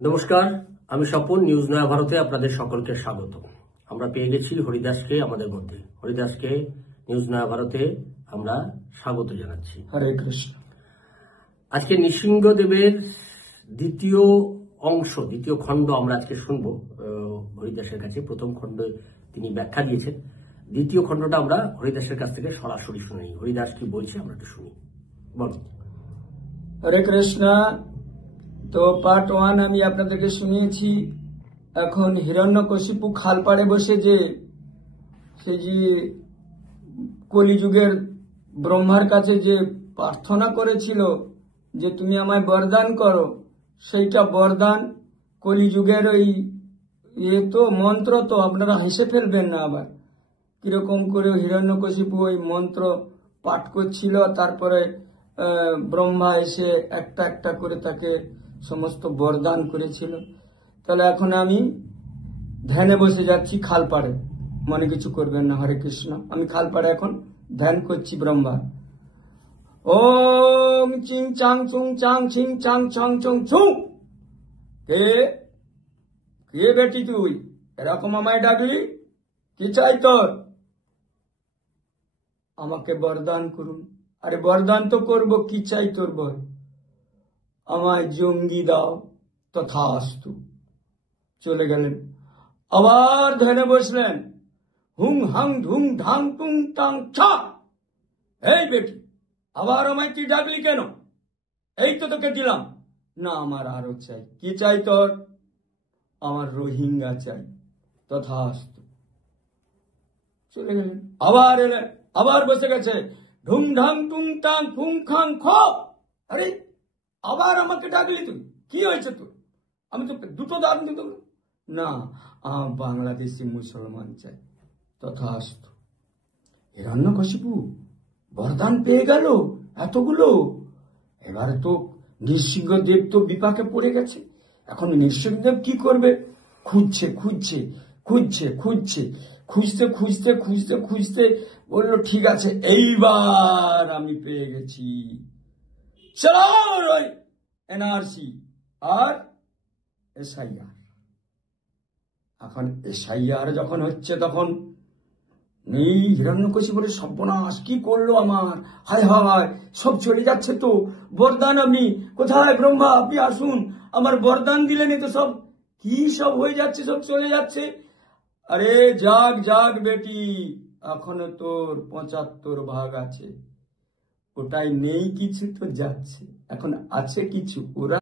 নমস্কার, আমি স্বপন। নিউজ নয়া ভারতে আপনাদের সকলকে স্বাগত। আমরা পেয়ে গেছি হরিদাসকে আমাদের মধ্যে। হরিদাসকে নিউজ নয়া ভারতে আমরা স্বাগত জানাচ্ছি। হরে কৃষ্ণ। আজকে নৃসিংহদেবের দ্বিতীয় খণ্ড আমরা আজকে শুনবো হরিদাসের কাছে। প্রথম খণ্ডে তিনি ব্যাখ্যা দিয়েছেন, দ্বিতীয় খণ্ডটা আমরা হরিদাসের কাছ থেকে সরাসরি শুনে নিই। হরিদাস কি বলছে আমরা একটু শুনি। বলো। হরে কৃষ্ণ। তো পার্ট 1 আমি আপনাদেরকে শুনিয়েছি। এখন হিরণ্যকশিপু খালপাড়ে বসে যে কলিযুগের ব্রহ্মার কাছে যে প্রার্থনা করেছিল যে তুমি আমায় বরদান করো, সেইটা বরদান কলিযুগের ওই তো মন্ত্র, তো আপনারা হেসে ফেলবেন না আবার। কিরকম করে হিরণ্যকশিপু ওই মন্ত্র পাঠ করছিল, তারপরে ব্রহ্মা এসে একটা একটা করে তাকে সমস্ত বরদান করেছিল। তাহলে এখন আমি ধ্যানে বসে যাচ্ছি খালপাড়ে, মনে কিছু করবেন না। হরে কৃষ্ণ। আমি খালপাড়ে এখন ধ্যান করছি ব্রহ্মা। ওম চিং চাং চুং চাং ছিং চাং ছং চং ছুং। কে কে বেটি তুই, এরকম আমায় ডাকলি? কি চাই তোর? আমাকে বরদান করুন। আরে বরদান তো করব, কি চাই তোর বল? আমায় জঙ্গি দাও। তথাস্তু। চলে গেলেন। আবার ধ্যানে বসলেন। হুং হাং ঢুং ঢাং টুং টাং ছা। এই বেটি, আবার আমায় তুই ডাকলি কেন? এই তো তোকে দিলাম না, আমার আরো চাই। কি চাই তোর? আমার রোহিঙ্গা চাই। তথাস্তু। চলে গেলেন। আবার এলেন, আবার বসে গেছে। ঢুং ঢাং টুং টাং ফুং খাং খ। আরে আবার আমাকে ডাকলি তুই? কি হয়েছে তোর? আমি তো দুটো দাম দিতে না, বাংলাদেশি মুসলমান চাই। তথাস্তু। হিরণ্যকশিপু বরদান পেয়ে গেল এতগুলো। এবারে তো নৃসিংহদেব তো বিপাকে পড়ে গেছে। এখন নৃসিংহদেব কি করবে? খুঁজছে খুঁজছে খুঁজছে খুঁজছে খুঁজতে খুঁজতে খুঁজতে খুঁজতে বলল, ঠিক আছে, এইবার আমি পেয়ে গেছি। চলো এনআরসি আর এসআইআর। এখন এসআইআর যখন হচ্ছে, তখন নেই হিরণ্যকশিপু বলে, সর্বনাশ, কি করলো আমার? হায় হায়, সব চলে যাচ্ছে তো। বরদান আমি কোথায়? ব্রহ্মা আপনি আসুন, আমার বরদান দিলেন, তো সব কি সব হয়ে যাচ্ছে, সব চলে যাচ্ছে। আরে জাগ জাগ বেটি, এখনো তোর 75 ভাগ আছে। ওটাই নেই কিছু, তো যাচ্ছে। এখন আছে কিছু। ওরা